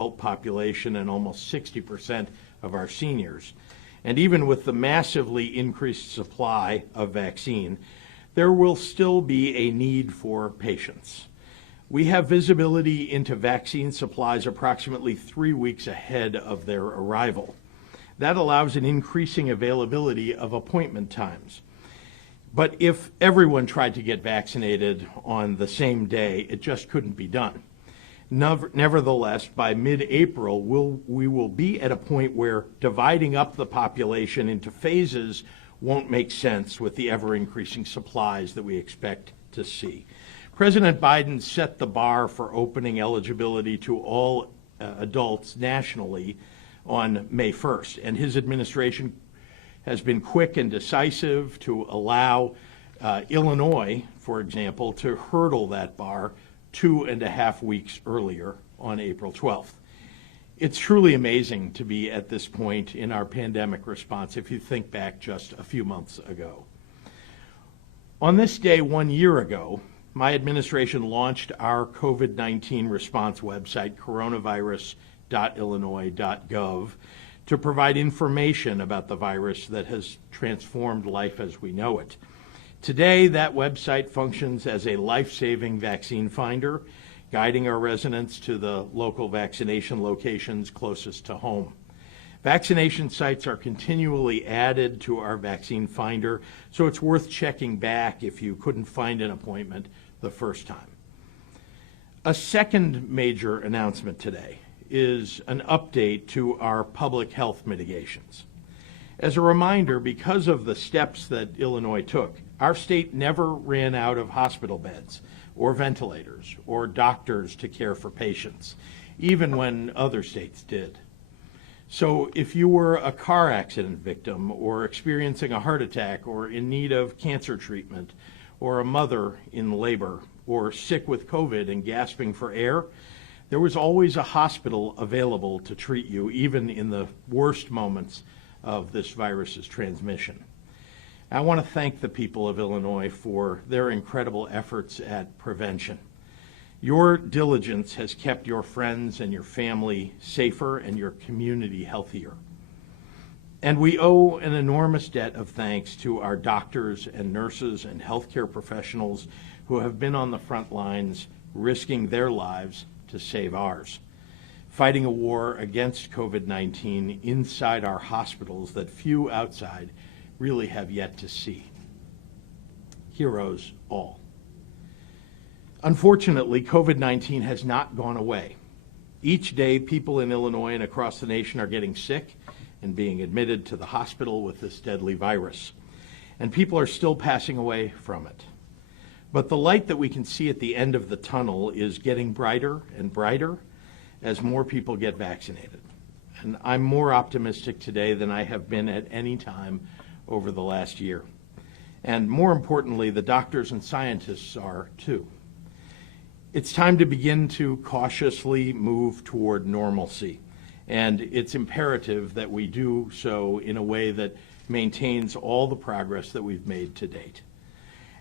adult population and almost 60% of our seniors. And even with the massively increased supply of vaccine, there will still be a need for patience. We have visibility into vaccine supplies approximately 3 weeks ahead of their arrival. That allows an increasing availability of appointment times. But if everyone tried to get vaccinated on the same day, it just couldn't be done. Nevertheless, by mid-April, we will be at a point where dividing up the population into phases won't make sense with the ever-increasing supplies that we expect to see. President Biden set the bar for opening eligibility to all adults nationally on May 1st, and his administration has been quick and decisive to allow Illinois, for example, to hurdle that bar 2.5 weeks earlier on April 12th. It's truly amazing to be at this point in our pandemic response if you think back just a few months ago. On this day 1 year ago, my administration launched our COVID-19 response website, coronavirus.illinois.gov, to provide information about the virus that has transformed life as we know it. Today, that website functions as a life-saving vaccine finder, guiding our residents to the local vaccination locations closest to home. Vaccination sites are continually added to our vaccine finder, so it's worth checking back if you couldn't find an appointment the first time. A second major announcement today is an update to our public health mitigations. As a reminder, because of the steps that Illinois took, our state never ran out of hospital beds or ventilators or doctors to care for patients, even when other states did. So if you were a car accident victim or experiencing a heart attack or in need of cancer treatment or a mother in labor or sick with COVID and gasping for air, there was always a hospital available to treat you, even in the worst moments of this virus's transmission. I want to thank the people of Illinois for their incredible efforts at prevention. Your diligence has kept your friends and your family safer and your community healthier. And we owe an enormous debt of thanks to our doctors and nurses and healthcare professionals who have been on the front lines, risking their lives to save ours, fighting a war against COVID-19 inside our hospitals that few outside really have yet to see. Heroes all. Unfortunately, COVID-19 has not gone away. Each day, people in Illinois and across the nation are getting sick and being admitted to the hospital with this deadly virus. And people are still passing away from it. But the light that we can see at the end of the tunnel is getting brighter and brighter as more people get vaccinated. And I'm more optimistic today than I have been at any time over the last year. And more importantly, the doctors and scientists are too. It's time to begin to cautiously move toward normalcy. And it's imperative that we do so in a way that maintains all the progress that we've made to date.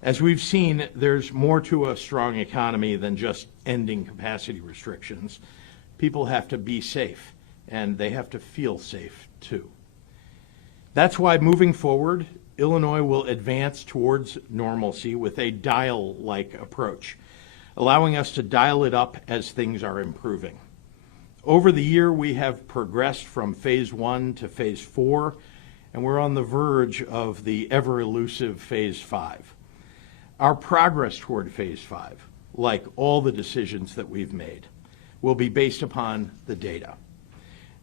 As we've seen, there's more to a strong economy than just ending capacity restrictions. People have to be safe, and they have to feel safe too. That's why moving forward, Illinois will advance towards normalcy with a dial-like approach, allowing us to dial it up as things are improving. Over the year, we have progressed from phase 1 to phase 4, and we're on the verge of the ever-elusive phase 5. Our progress toward phase 5, like all the decisions that we've made, will be based upon the data.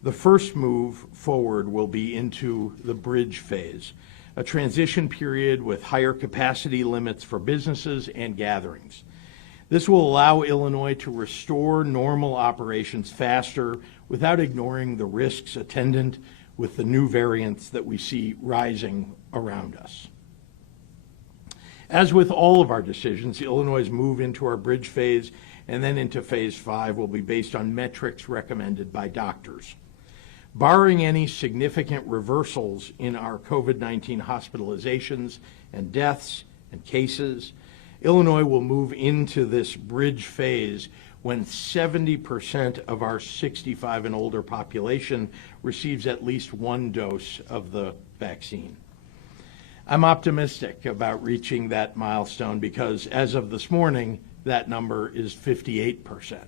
The first move forward will be into the bridge phase, a transition period with higher capacity limits for businesses and gatherings. This will allow Illinois to restore normal operations faster without ignoring the risks attendant with the new variants that we see rising around us. As with all of our decisions, Illinois' move into our bridge phase and then into phase 5 will be based on metrics recommended by doctors. Barring any significant reversals in our COVID-19 hospitalizations and deaths and cases, Illinois will move into this bridge phase when 70% of our 65 and older population receives at least one dose of the vaccine. I'm optimistic about reaching that milestone because as of this morning, that number is 58%.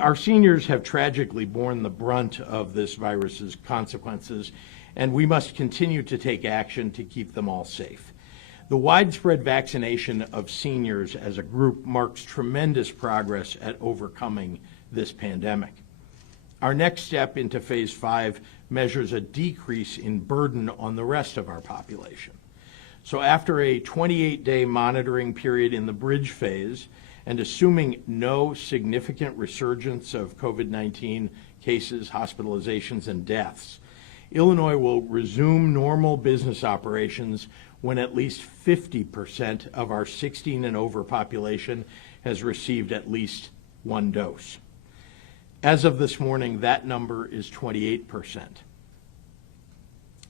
Our seniors have tragically borne the brunt of this virus's consequences, and we must continue to take action to keep them all safe. The widespread vaccination of seniors as a group marks tremendous progress at overcoming this pandemic. Our next step into phase 5 measures a decrease in burden on the rest of our population. So after a 28-day monitoring period in the bridge phase, and assuming no significant resurgence of COVID-19 cases, hospitalizations, and deaths, Illinois will resume normal business operations when at least 50% of our 16 and over population has received at least one dose. As of this morning, that number is 28%.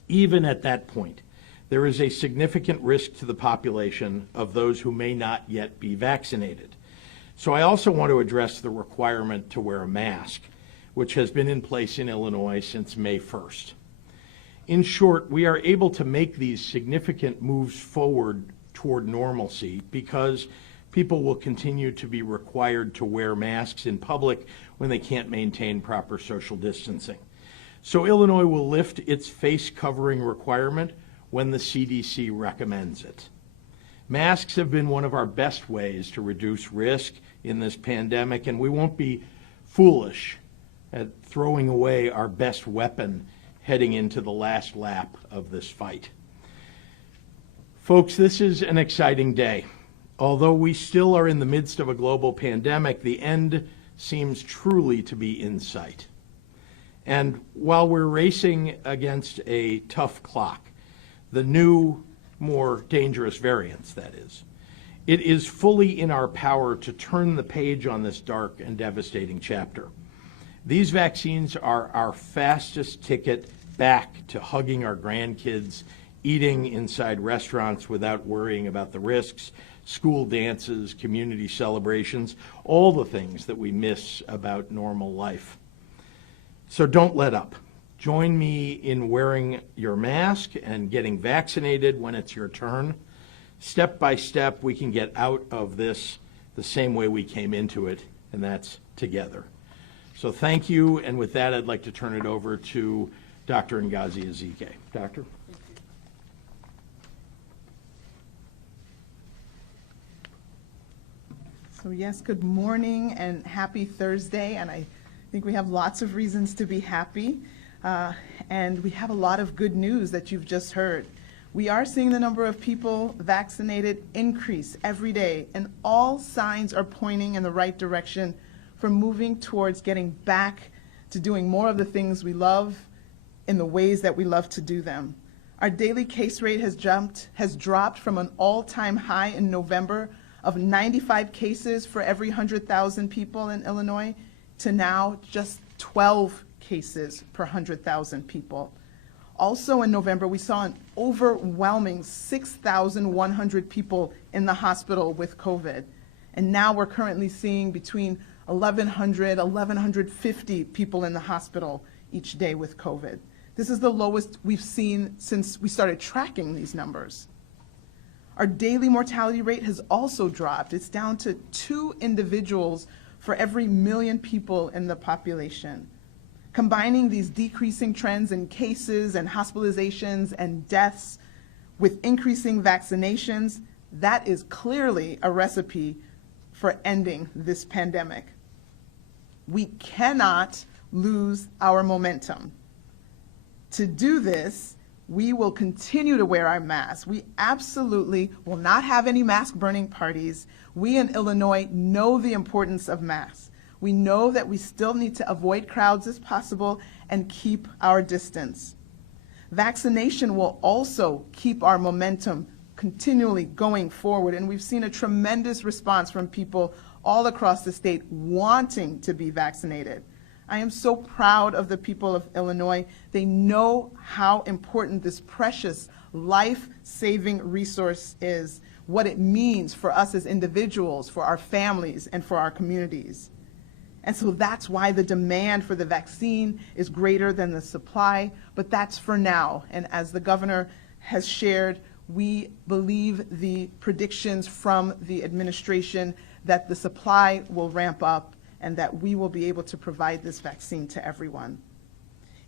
Even at that point, there is a significant risk to the population of those who may not yet be vaccinated. So I also want to address the requirement to wear a mask, which has been in place in Illinois since May 1st. In short, we are able to make these significant moves forward toward normalcy because people will continue to be required to wear masks in public when they can't maintain proper social distancing. So Illinois will lift its face covering requirement when the CDC recommends it. Masks have been one of our best ways to reduce risk in this pandemic, and we won't be foolish at throwing away our best weapon heading into the last lap of this fight. Folks, this is an exciting day. Although we still are in the midst of a global pandemic, the end seems truly to be in sight. And while we're racing against a tough clock, the new, more dangerous variants, that is, it is fully in our power to turn the page on this dark and devastating chapter. These vaccines are our fastest ticket back to hugging our grandkids, eating inside restaurants without worrying about the risks, school dances, community celebrations, all the things that we miss about normal life. So don't let up. Join me in wearing your mask and getting vaccinated when it's your turn. Step by step, we can get out of this the same way we came into it, and that's together. So thank you, and with that, I'd like to turn it over to Dr. Ngozi Ezike. Doctor? So yes, good morning and happy Thursday, and I think we have lots of reasons to be happy. And we have a lot of good news that you've just heard. We are seeing the number of people vaccinated increase every day, and all signs are pointing in the right direction for moving towards getting back to doing more of the things we love in the ways that we love to do them. Our daily case rate has dropped from an all-time high in November of 95 cases for every 100,000 people in Illinois to now just 12 cases per 100,000 people. Also in November, we saw an overwhelming 6,100 people in the hospital with COVID. And now we're currently seeing between 1,100, 1,150 people in the hospital each day with COVID. This is the lowest we've seen since we started tracking these numbers. Our daily mortality rate has also dropped. It's down to 2 individuals for every 1 million people in the population. Combining these decreasing trends in cases and hospitalizations and deaths with increasing vaccinations, that is clearly a recipe for ending this pandemic. We cannot lose our momentum. To do this, we will continue to wear our masks. We absolutely will not have any mask burning parties. We in Illinois know the importance of masks. We know that we still need to avoid crowds as possible and keep our distance. Vaccination will also keep our momentum continually going forward, and we've seen a tremendous response from people all across the state wanting to be vaccinated. I am so proud of the people of Illinois. They know how important this precious life-saving resource is. what it means for us as individuals, for our families, and for our communities. And so that's why the demand for the vaccine is greater than the supply, but that's for now. And as the governor has shared, we believe the predictions from the administration that the supply will ramp up and that we will be able to provide this vaccine to everyone.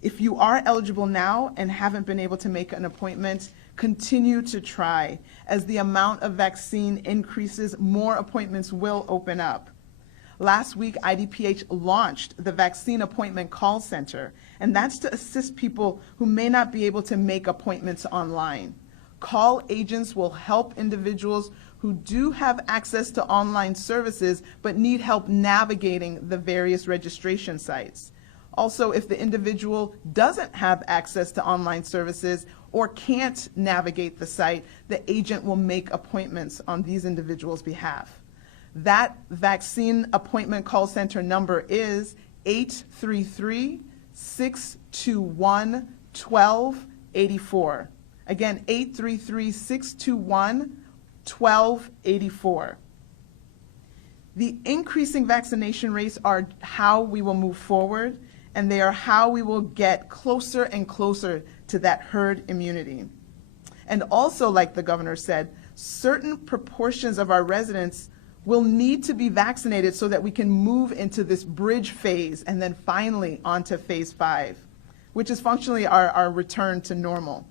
If you are eligible now and haven't been able to make an appointment, continue to try. As the amount of vaccine increases, more appointments will open up. Last week, IDPH launched the Vaccine Appointment Call Center, and that's to assist people who may not be able to make appointments online. Call agents will help individuals who do have access to online services but need help navigating the various registration sites. Also, if the individual doesn't have access to online services or can't navigate the site, the agent will make appointments on these individuals' behalf. That vaccine appointment call center number is 833-621-1284. Again, 833-621-1284. The increasing vaccination rates are how we will move forward, and they are how we will get closer and closer to that herd immunity. And also, like the governor said, certain proportions of our residents will need to be vaccinated so that we can move into this bridge phase and then finally onto phase 5, which is functionally our return to normal.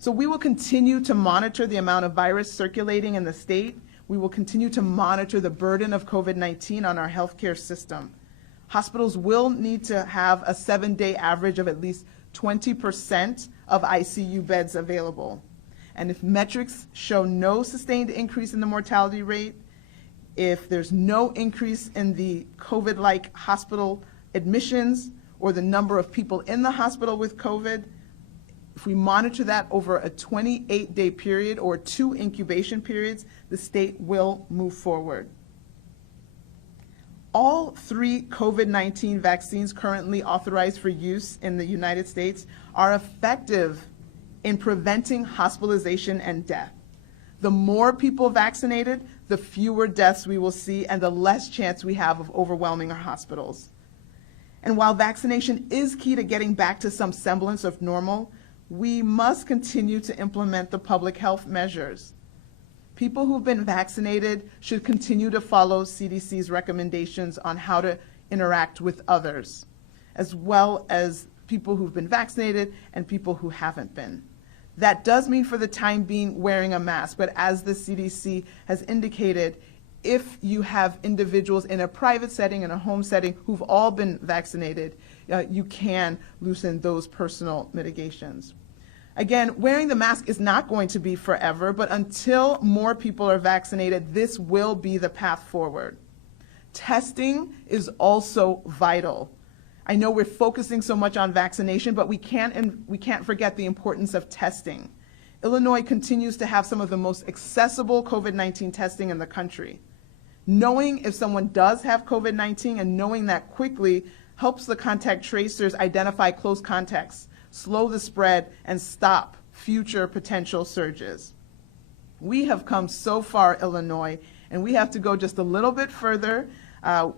So we will continue to monitor the amount of virus circulating in the state. We will continue to monitor the burden of COVID-19 on our healthcare system. Hospitals will need to have a 7-day average of at least 20% of ICU beds available. And if metrics show no sustained increase in the mortality rate, if there's no increase in the COVID-like hospital admissions or the number of people in the hospital with COVID, if we monitor that over a 28-day period or 2 incubation periods, the state will move forward. All 3 COVID-19 vaccines currently authorized for use in the United States are effective in preventing hospitalization and death. The more people vaccinated, the fewer deaths we will see and the less chance we have of overwhelming our hospitals. And while vaccination is key to getting back to some semblance of normal, we must continue to implement the public health measures. People who've been vaccinated should continue to follow CDC's recommendations on how to interact with others, as well as people who've been vaccinated and people who haven't been. That does mean for the time being wearing a mask, but as the CDC has indicated, if you have individuals in a private setting, in a home setting, who've all been vaccinated, you can loosen those personal mitigations. Again, wearing the mask is not going to be forever, but until more people are vaccinated, this will be the path forward. Testing is also vital. I know we're focusing so much on vaccination, but we can't forget the importance of testing. Illinois continues to have some of the most accessible COVID-19 testing in the country. Knowing if someone does have COVID-19 and knowing that quickly helps the contact tracers identify close contacts, slow the spread, and stop future potential surges. We have come so far, Illinois, and we have to go just a little bit further.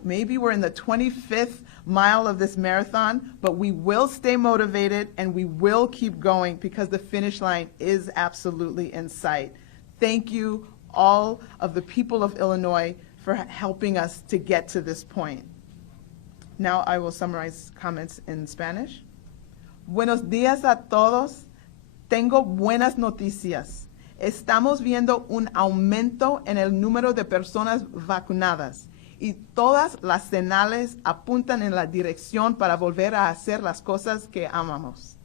Maybe we're in the 25th mile of this marathon, but we will stay motivated and we will keep going because the finish line is absolutely in sight. Thank you, all of the people of Illinois, for helping us to get to this point. Now I will summarize comments in Spanish. Buenos días a todos. Tengo buenas noticias. Estamos viendo un aumento en el número de personas vacunadas y todas las señales apuntan en la dirección para volver a hacer las cosas que amamos.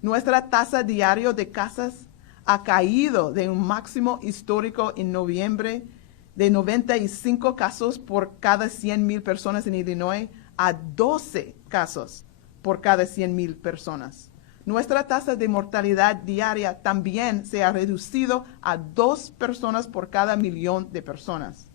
Nuestra tasa diaria de casos ha caído de un máximo histórico en noviembre de 95 casos por cada 100,000 personas en Illinois a 12 casos por cada 100,000 personas. Nuestra tasa de mortalidad diaria también se ha reducido a 2 personas por cada 1,000,000 de personas.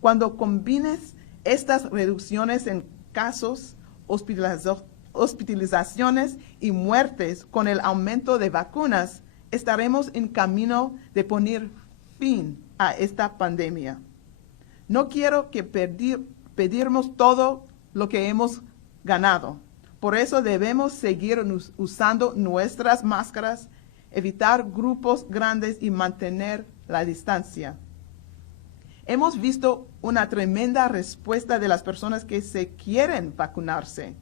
Cuando combines estas reducciones en casos, hospitalizaciones y muertes con el aumento de vacunas, estaremos en camino de poner fin a esta pandemia. No quiero que pedirnos todo lo que hemos ganado. Por eso debemos seguir usando nuestras máscaras, evitar grupos grandes y mantener la distancia. Hemos visto una tremenda respuesta de las personas que se quieren vacunarse.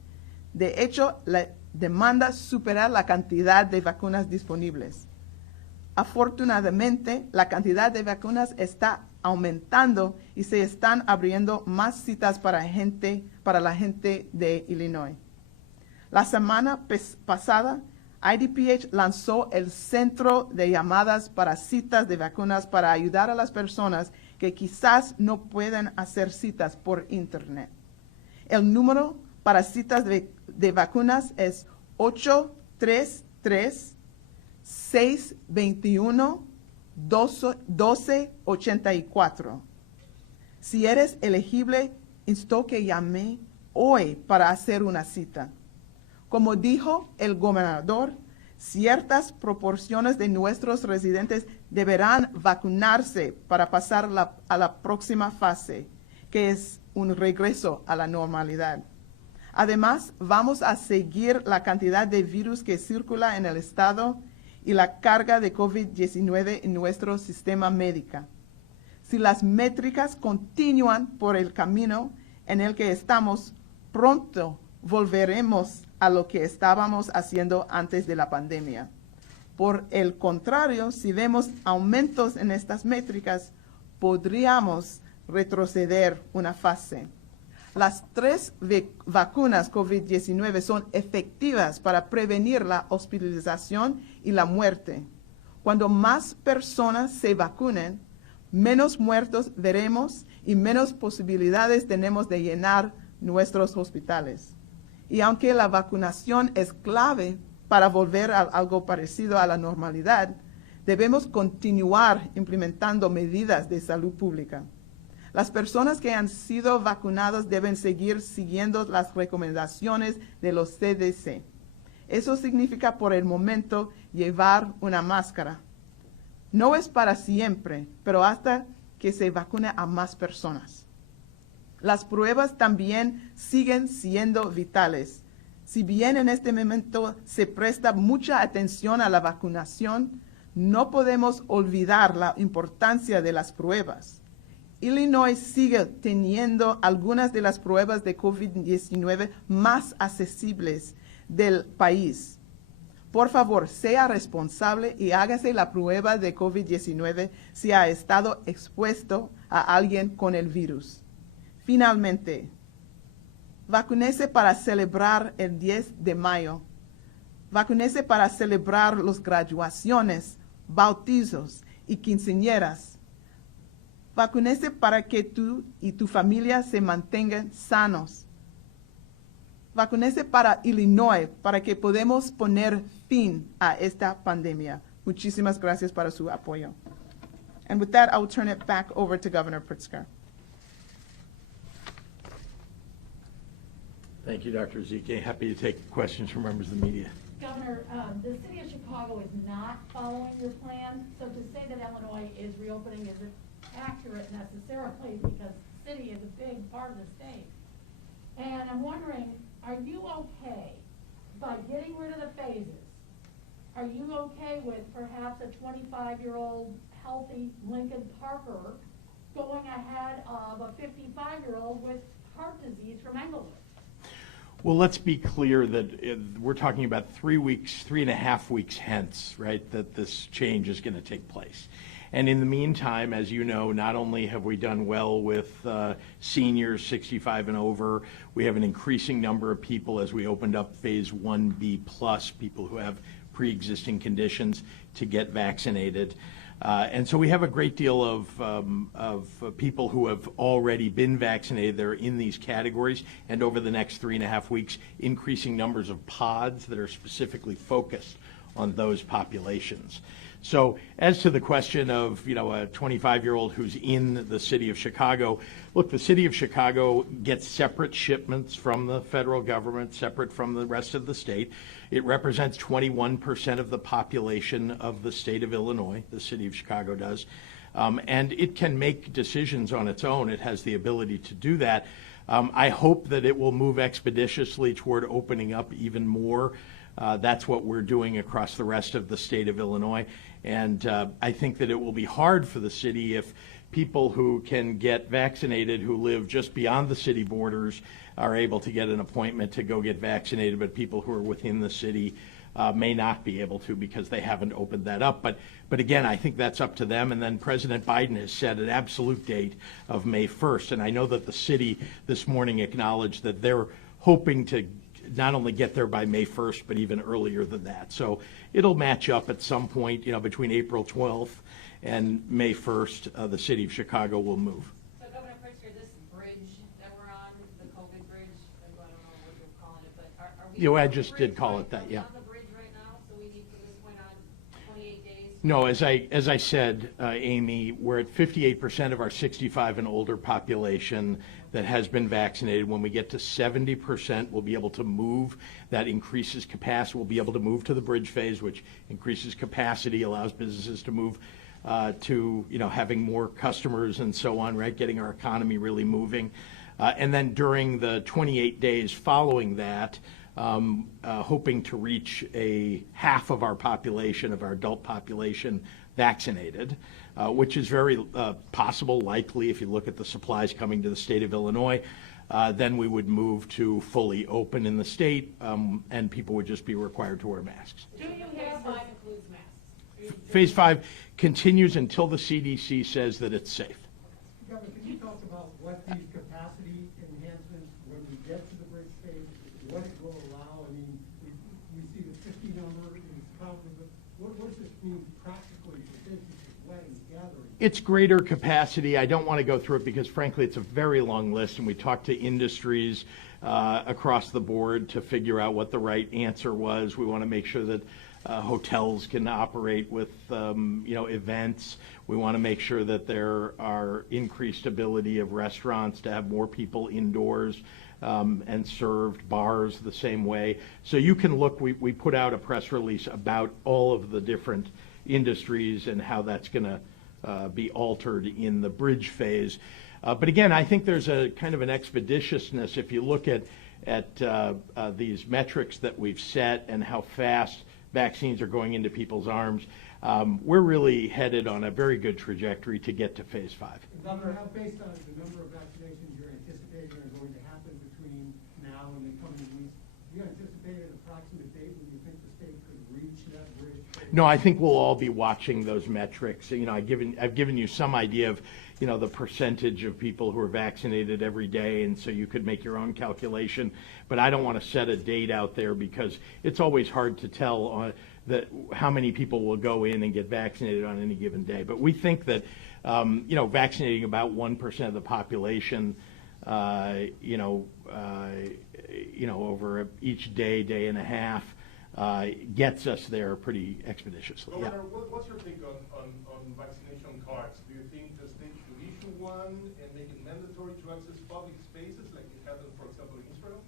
De hecho, la demanda supera la cantidad de vacunas disponibles. Afortunadamente, la cantidad de vacunas está aumentando y se están abriendo más citas para la gente de Illinois. La semana pasada, IDPH lanzó el centro de llamadas para citas de vacunas para ayudar a las personas que quizás no pueden hacer citas por Internet. El número para citas de vacunas es 833-621-1284. Si eres elegible, insto que llame hoy para hacer una cita. Como dijo el gobernador, ciertas proporciones de nuestros residentes deberán vacunarse para pasar a la próxima fase, que es un regreso a la normalidad. Además, vamos a seguir la cantidad de virus que circula en el estado y la carga de COVID-19 en nuestro sistema médico. Si las métricas continúan por el camino en el que estamos, pronto volveremos a lo que estábamos haciendo antes de la pandemia. Por el contrario, si vemos aumentos en estas métricas, podríamos retroceder una fase. Las 3 vacunas COVID-19 son efectivas para prevenir la hospitalización y la muerte. Cuando más personas se vacunen, menos muertos veremos y menos posibilidades tenemos de llenar nuestros hospitales. Y aunque la vacunación es clave para volver a algo parecido a la normalidad, debemos continuar implementando medidas de salud pública. Las personas que han sido vacunadas deben seguir siguiendo las recomendaciones de los CDC. Eso significa por el momento llevar una máscara. No es para siempre, pero hasta que se vacune a más personas. Las pruebas también siguen siendo vitales. Si bien en este momento se presta mucha atención a la vacunación, no podemos olvidar la importancia de las pruebas. Illinois sigue teniendo algunas de las pruebas de COVID-19 más accesibles del país. Por favor, sea responsable y hágase la prueba de COVID-19 si ha estado expuesto a alguien con el virus. Finalmente, vacúnese para celebrar el 10 de mayo. Vacúnese para celebrar las graduaciones, bautizos y quinceañeras. Vacúnese para que tú y tu familia se mantengan sanos. Vacúnese para Illinois, para que podamos poner fin a esta pandemia. Muchísimas gracias por su apoyo. And with that, I will turn it back over to Governor Pritzker. Thank you, Dr. Ezike. Happy to take questions from members of the media. Governor, the city of Chicago is not following your plan, so to say that Illinois is reopening isn't accurate necessarily because the city is a big part of the state. And I'm wondering, are you okay by getting rid of the phases? Are you okay with perhaps a 25-year-old healthy Lincoln Parker going ahead of a 55-year-old with heart disease from Englewood? Well, let's be clear that we're talking about 3 weeks, 3.5 weeks hence, right, that this change is going to take place. And in the meantime, as you know, not only have we done well with seniors 65 and over, we have an increasing number of people as we opened up phase 1B plus, people who have pre-existing conditions, to get vaccinated. And so we have a great deal of people who have already been vaccinated. They're in these categories, and over the next 3.5 weeks, increasing numbers of pods that are specifically focused on those populations. So as to the question of, a 25-year-old who's in the city of Chicago, look, the city of Chicago gets separate shipments from the federal government, separate from the rest of the state. It represents 21% of the population of the state of Illinois, the city of Chicago does. And it can make decisions on its own. It has the ability to do that. I hope that it will move expeditiously toward opening up even more. That's what we're doing across the rest of the state of Illinois. And I think that it will be hard for the city if people who can get vaccinated who live just beyond the city borders are able to get an appointment to go get vaccinated, but people who are within the city may not be able to because they haven't opened that up. But again, I think that's up to them. And then President Biden has set an absolute date of May 1st. And I know that the city this morning acknowledged that they're hoping to not only get there by May 1st, but even earlier than that. So it'll match up at some point, between April 12th and May 1st, the city of Chicago will move. So Governor Pritzker, this bridge that we're on, the COVID bridge, I don't know what you're calling it, but are we? I just did call it that, yeah. On the bridge right now, so we need from this point on 28 days? No, as I said, Amy, we're at 58% of our 65 and older population that has been vaccinated. When we get to 70%, we'll be able to move. That increases capacity. We'll be able to move to the bridge phase, which increases capacity, allows businesses to move to having more customers and so on, right? Getting our economy really moving. And then during the 28 days following that, hoping to reach a half of our population, of our adult population, vaccinated, which is very possible, likely, if you look at the supplies coming to the state of Illinois. Then we would move to fully open in the state, and people would just be required to wear masks. Do you have five includes masks? Phase 5 continues until the CDC says that it's safe. Governor, can you talk about what these capacity enhancements, when we get to the bridge phase, what it will allow? I mean, we see the 50 number is common, but what does this mean practically for businesses, weddings, gatherings? It's greater capacity. I don't want to go through it because, frankly, it's a very long list, and we talked to industries across the board to figure out what the right answer was. We want to make sure that hotels can operate with, events. We want to make sure that there are increased ability of restaurants to have more people indoors and served, bars the same way. So you can look, we put out a press release about all of the different industries and how that's going to be altered in the bridge phase. But again, I think there's a kind of an expeditiousness if you look at these metrics that we've set and how fast vaccines are going into people's arms. We're really headed on a very good trajectory to get to phase 5. Governor, how based on the number of vaccinations you're anticipating are going to happen between now and the coming weeks, do you anticipate an approximate date when you think the state could reach that bridge? No, I think we'll all be watching those metrics. I've given you some idea of, the percentage of people who are vaccinated every day, and so you could make your own calculation. But I don't want to set a date out there because it's always hard to tell how many people will go in and get vaccinated on any given day. But we think that, vaccinating about 1% of the population, over each day and a half, gets us there pretty expeditiously. Governor, what's your take on vaccination cards? Do you think the state should issue one and make it mandatory to access public spaces like it happened, for example, in Israel?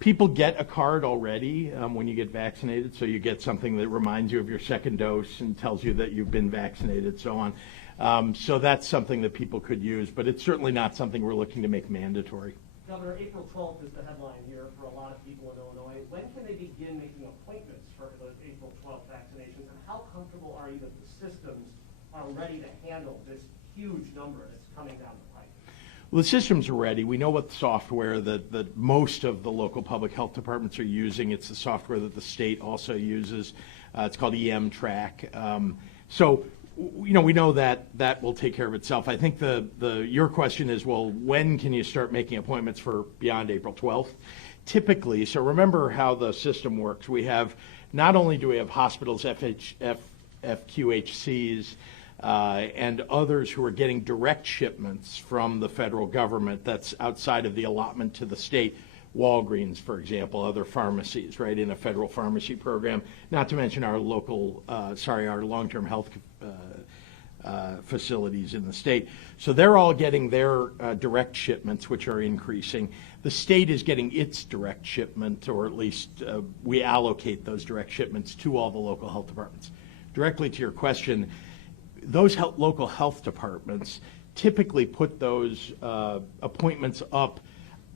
People get a card already when you get vaccinated, so you get something that reminds you of your second dose and tells you that you've been vaccinated, so on. So that's something that people could use, but it's certainly not something we're looking to make mandatory. Governor, April 12th is the headline here for a lot of people in Illinois. When can they begin making appointments for those April 12th vaccinations, and how comfortable are you that the systems are ready to handle this huge number that's coming down the pipe? Well, the systems are ready. We know what software that most of the local public health departments are using. It's the software that the state also uses. It's called EM Track. So we know that will take care of itself. I think your question is, well, when can you start making appointments for beyond April 12th? Typically, so remember how the system works. We have, not only do we have hospitals, FQHCs, and others who are getting direct shipments from the federal government that's outside of the allotment to the state. Walgreens, for example, other pharmacies, right, in a federal pharmacy program, not to mention our our long-term health facilities in the state. So they're all getting their direct shipments, which are increasing. The state is getting its direct shipment, or at least we allocate those direct shipments to all the local health departments. Directly to your question, those local health departments typically put those appointments up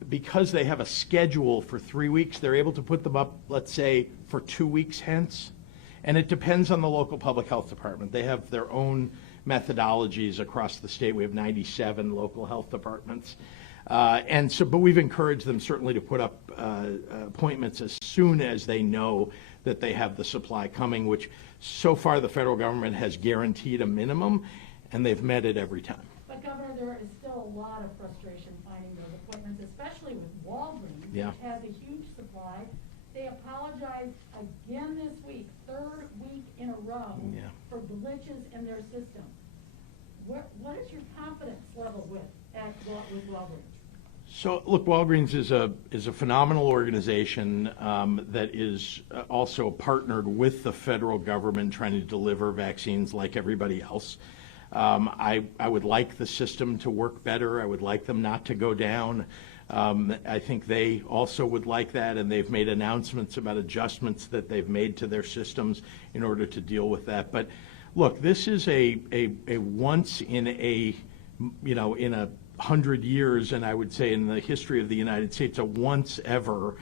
because they have a schedule for 3 weeks. They're able to put them up, let's say, for 2 weeks hence. And it depends on the local public health department. They have their own methodologies across the state. We have 97 local health departments. But we've encouraged them certainly to put up appointments as soon as they know that they have the supply coming, which so far the federal government has guaranteed a minimum, and they've met it every time. But Governor, there is still a lot of frustration finding those appointments, especially with Walgreens, Yeah. which has a huge supply. They apologized again this week, third week in a row, Yeah. for glitches in their system. What is your confidence level with Walgreens? So, look, Walgreens is a phenomenal organization that is also partnered with the federal government trying to deliver vaccines like everybody else. I would like the system to work better. I would like them not to go down. I think they also would like that, and they've made announcements about adjustments that they've made to their systems in order to deal with that. But look, this is a once in a 100 years, and I would say in the history of the United States, a once ever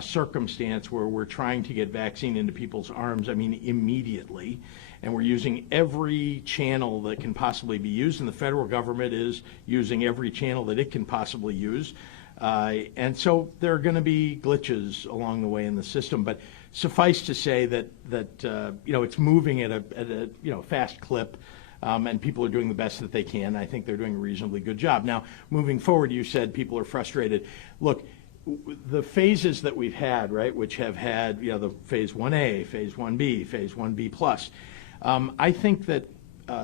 circumstance where we're trying to get vaccine into people's arms, immediately. And we're using every channel that can possibly be used, and the federal government is using every channel that it can possibly use. And so there are going to be glitches along the way in the system, but suffice to say that it's moving at a fast clip, and people are doing the best that they can. I think they're doing a reasonably good job. Now, moving forward, you said people are frustrated. Look, the phases that we've had, right, which have had the phase 1A, phase 1B, phase 1B plus. I think that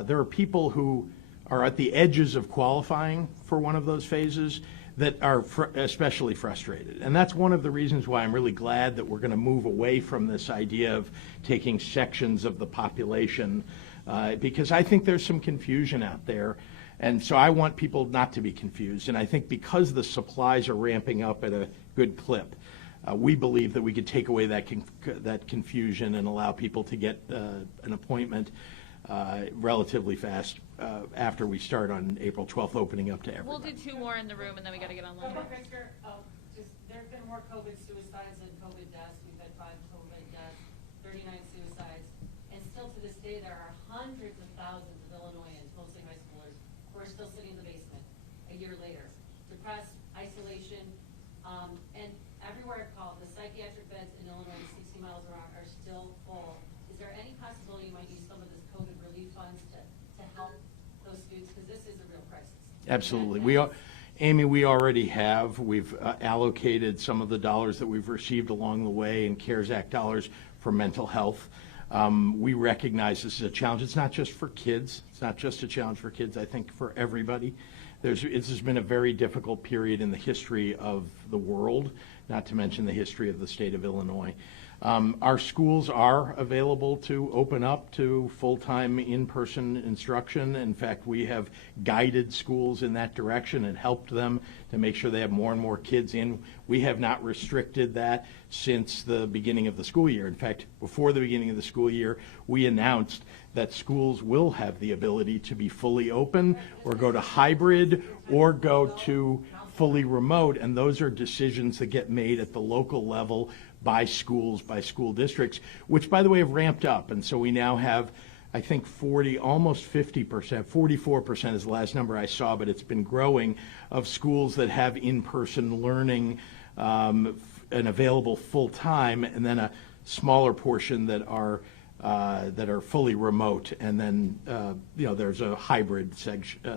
there are people who are at the edges of qualifying for one of those phases that are especially frustrated. And that's one of the reasons why I'm really glad that we're going to move away from this idea of taking sections of the population, because I think there's some confusion out there. And so I want people not to be confused. And I think because the supplies are ramping up at a good clip, we believe that we could take away that confusion and allow people to get an appointment relatively fast after we start on April 12th, opening up to everyone. We'll do two more in the room, and then we got to get online. Governor Pritzker, there's been more COVID suicides than COVID deaths. We've had 5 COVID deaths, 39 suicides, and still to this day there are hundreds of thousands of Illinoisans, mostly high schoolers, who are still sitting in the basement a year later. Depressed, isolation, and everywhere I've called, the psychiatric beds in Illinois, 60 miles around, are still full. Is there any possibility you might use some of this COVID relief funds to help those students? Because this is a real crisis. Absolutely. Amy, we already have. We've allocated some of the dollars that we've received along the way in CARES Act dollars for mental health. We recognize this is a challenge. It's not just for kids. It's not just a challenge for kids, I think for everybody. This has been a very difficult period in the history of the world, not to mention the history of the state of Illinois. Our schools are available to open up to full-time in-person instruction. In fact, we have guided schools in that direction and helped them to make sure they have more and more kids in. We have not restricted that since the beginning of the school year. In fact, before the beginning of the school year, we announced that schools will have the ability to be fully open or go to hybrid or go to fully remote, and those are decisions that get made at the local level by schools, by school districts, which, by the way, have ramped up. And so we now have, I think, 40, almost 50%, 44% is the last number I saw, but it's been growing, of schools that have in-person learning and available full-time, and then a smaller portion that are fully remote, and then there's a hybrid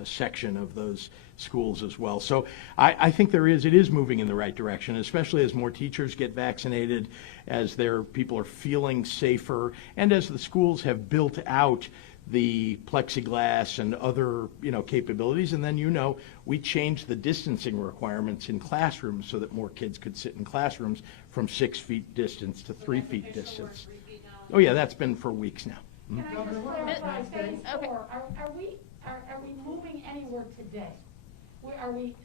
section of those schools as well. So I think it is moving in the right direction, especially as more teachers get vaccinated, as people are feeling safer, and as the schools have built out the plexiglass and other capabilities. And then we changed the distancing requirements in classrooms so that more kids could sit in classrooms from 6 feet distance to 3 feet distance. Oh yeah, that's been for weeks now. Can I just clarify, phase 4, are we moving anywhere today? Are we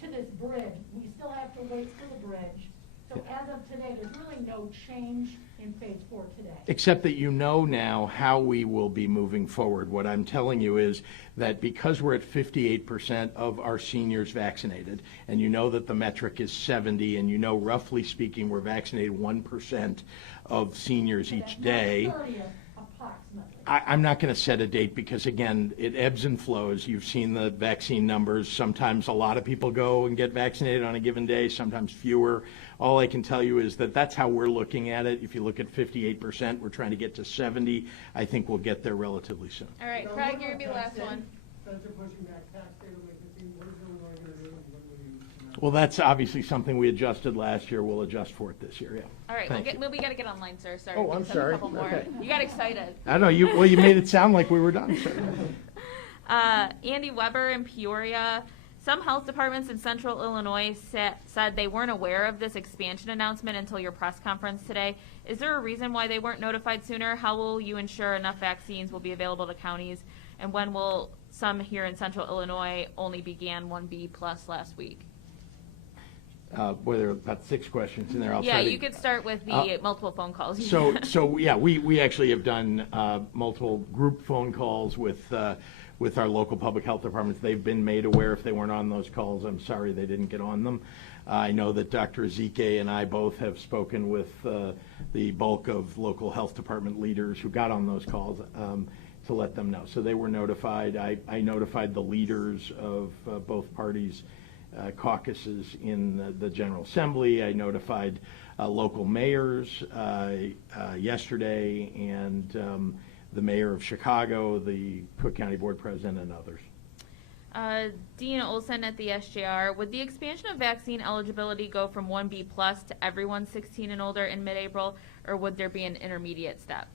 to this bridge? We still have to wait for the bridge. So as of today, there's really no no change in phase 4 today. Except that you know now how we will be moving forward. What I'm telling you is that because we're at 58% of our seniors vaccinated, and you know that the metric is 70, and you know roughly speaking we're vaccinated 1% of seniors each day. 30th, approximately. I'm not going to set a date because, again, it ebbs and flows. You've seen the vaccine numbers. Sometimes a lot of people go and get vaccinated on a given day, sometimes fewer. All I can tell you is that that's how we're looking at it. If you look at 58%, we're trying to get to 70. I think we'll get there relatively soon. All right, Now, Craig, what you're going to be the about last tax one. day? Since they're pushing back tax day to May 15, what is Illinois going to do, and what will you announce? Well, that's obviously something we adjusted last year. We'll adjust for it this year, yeah. All right, Thank you. we got to get online, sir. Sorry. Oh, I'm Just have sorry. A couple more. Okay. You got excited. I know, you made it sound like we were done, sir. Andy Weber in Peoria. Some health departments in central Illinois said they weren't aware of this expansion announcement until your press conference today. Is there a reason why they weren't notified sooner? How will you ensure enough vaccines will be available to counties? And when will some here in central Illinois only began 1B plus last week? Boy, there are about 6 questions in there. I'll Yeah, try to- you could start with the multiple phone calls. So yeah, we actually have done multiple group phone calls with our local public health departments. They've been made aware. If they weren't on those calls, I'm sorry they didn't get on them. I know that Dr. Ezike and I both have spoken with the bulk of local health department leaders who got on those calls to let them know. So they were notified. I notified the leaders of both parties' caucuses in the General Assembly. I notified local mayors yesterday, and the mayor of Chicago, the Cook County Board President, and others. Dean Olson at the SJR, would the expansion of vaccine eligibility go from 1B plus to everyone 16 and older in mid-April, or would there be an intermediate step?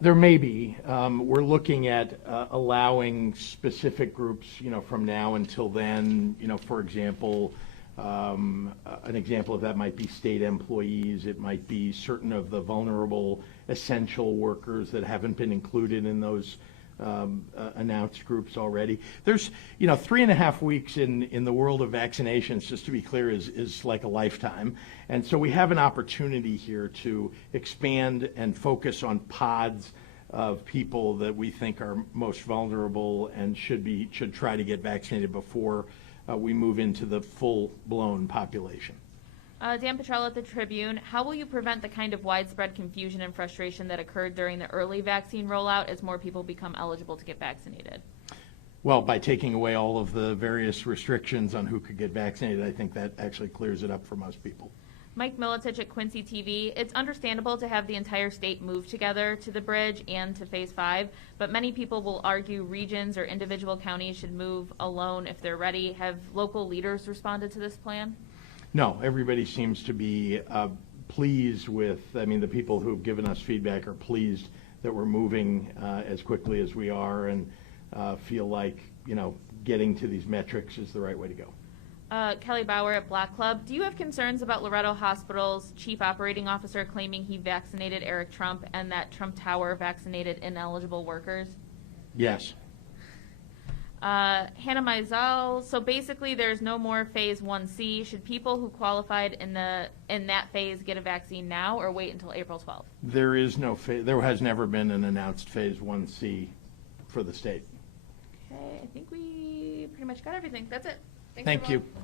There may be. We're looking at allowing specific groups, from now until then. For example, an example of that might be state employees. It might be certain of the vulnerable essential workers that haven't been included in those announced groups already. There's, 3.5 weeks in the world of vaccinations, just to be clear, is like a lifetime. And so we have an opportunity here to expand and focus on pods of people that we think are most vulnerable and should try to get vaccinated before we move into the full-blown population. Dan Petrella at the Tribune, how will you prevent the kind of widespread confusion and frustration that occurred during the early vaccine rollout as more people become eligible to get vaccinated? Well, by taking away all of the various restrictions on who could get vaccinated, I think that actually clears it up for most people. Mike Militich at Quincy TV, it's understandable to have the entire state move together to the bridge and to phase 5, but many people will argue regions or individual counties should move alone if they're ready. Have local leaders responded to this plan? No, everybody seems to be pleased with, the people who've given us feedback are pleased that we're moving as quickly as we are, and feel like, getting to these metrics is the right way to go. Kelly Bauer at Black Club, do you have concerns about Loretto Hospital's chief operating officer claiming he vaccinated Eric Trump and that Trump Tower vaccinated ineligible workers? Yes. Hannah Mizell, so basically there's no more phase 1C. Should people who qualified in that phase get a vaccine now or wait until April 12th? There is no there has never been an announced phase 1C for the state. Okay, I think we pretty much got everything. That's it. Thanks Thank everyone. you.